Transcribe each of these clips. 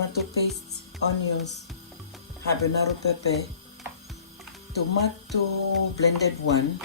tomato paste, onions, habanero pepper, tomato blended one,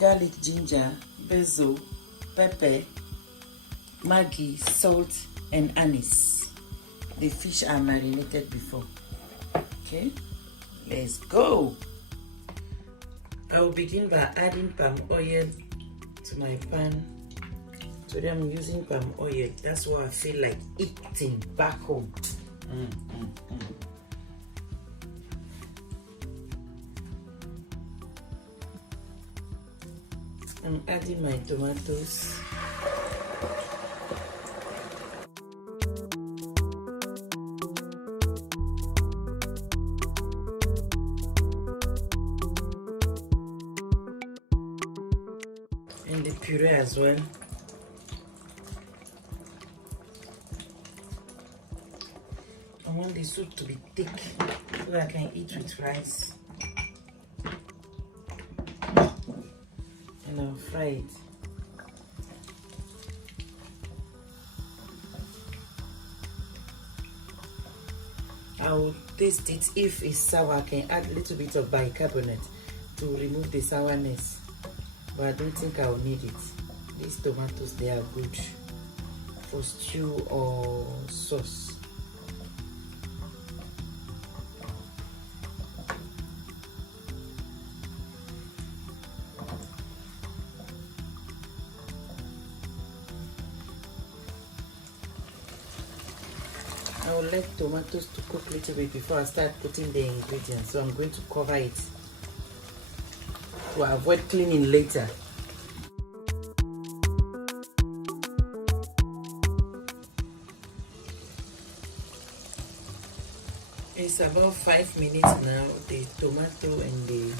garlic, ginger, basil, pepper, Maggi, salt, and anise. The fish are marinated before. Okay, let's go. I will begin by adding palm oil to my pan. Today I'm using palm oil. That's what I feel like eating back home. I'm adding my tomatoes. And the puree as well. I want the soup to be thick so I can eat with rice. And I'll fry it. I'll taste it. If it's sour, I can add a little bit of bicarbonate to remove the sourness. But I don't think I'll need it. These tomatoes, they are good for stew or sauce. I will let tomatoes to cook a little bit before I start putting the ingredients. So I'm going to cover it to avoid cleaning later. It's about 5 minutes now. The tomato and the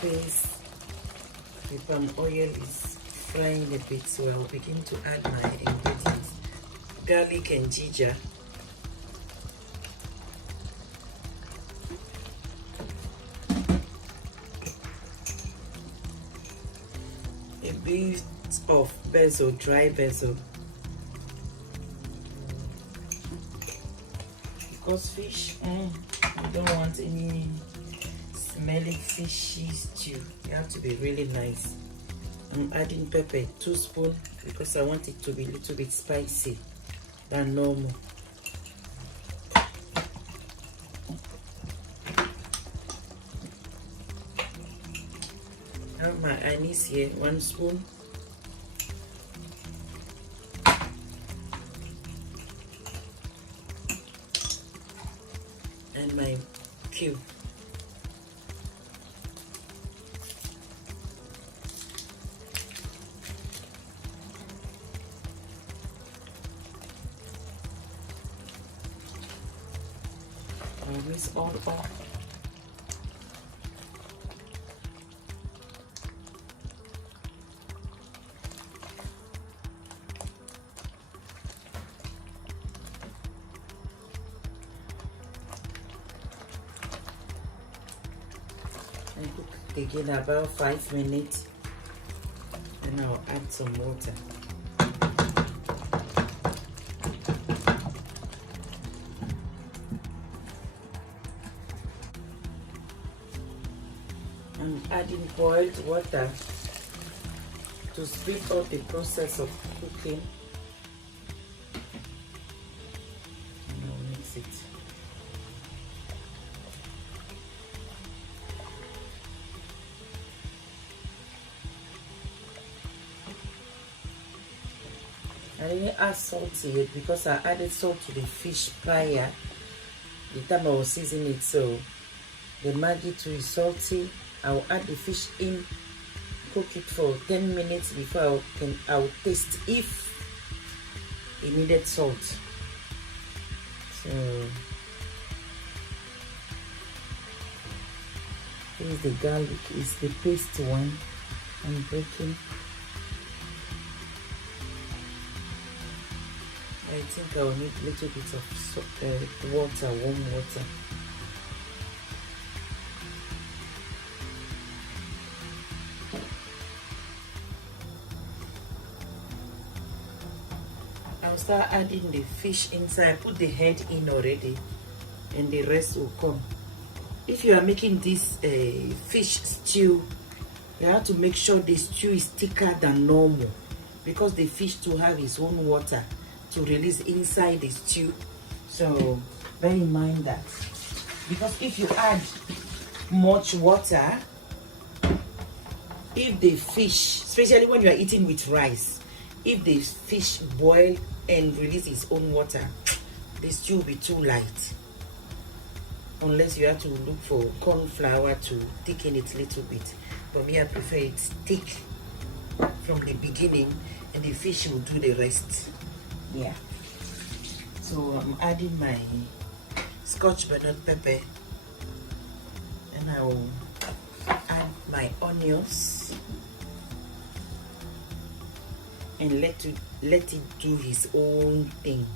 paste, the palm oil is frying a bit, so I'll begin to add my ingredients. Garlic and ginger. A bit of basil, dry basil. Because fish, you don't want any smelly fishy stew. You have to be really nice. I'm adding pepper, 2 spoons, because I want it to be a little bit spicy than normal. I have my anise here, 1 spoon. And my cube. I'll mix all up. And cook again about 5 minutes. Then I'll add some water. I'm adding boiled water to speed up the process of cooking. And I'll mix it. I didn't add salt to it because I added salt to the fish prior, the time I was seasoning it, so the Maggi too is salty. I'll add the fish in, cook it for 10 minutes before I'll taste if it needed salt. So here's the garlic, is the paste one I'm breaking. I think I will need a little bit of water, warm water. I'll I'll start adding the fish inside. I put the head in already, and the rest will come. If you are making this fish stew, you have to make sure the stew is thicker than normal, because the fish to have its own water to release inside the stew. So bear in mind that, because if you add much water, if the fish, especially when you are eating with rice, if the fish boil and release its own water, the stew will be too light. Unless you have to look for corn flour to thicken it a little bit. For me, I prefer it thick from the beginning, and the fish will do the rest. Yeah. So I'm adding my scotch bonnet pepper, and I will add my onions and let it do his own thing.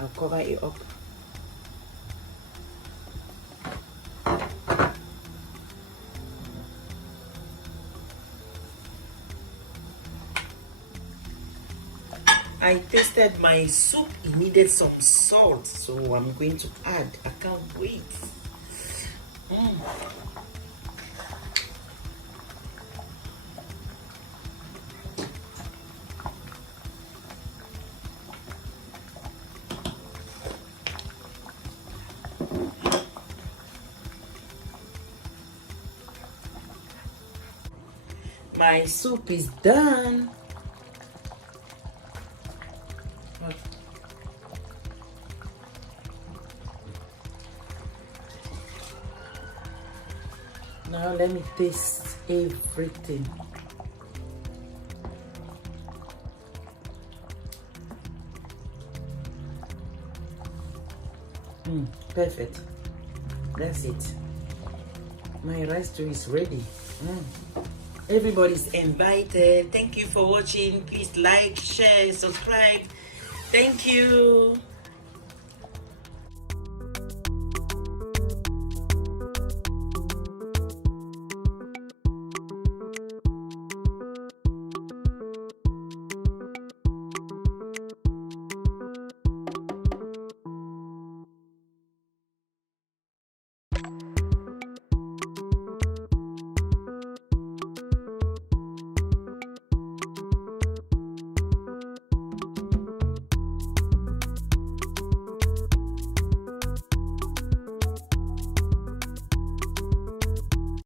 I'll cover it up. I tasted my soup, it needed some salt, so I'm going to add. I can't wait. My soup is done. Now let me taste everything. Perfect. That's it. My rice stew is ready. Everybody's invited. Thank you for watching. Please like, share, subscribe. Thank you.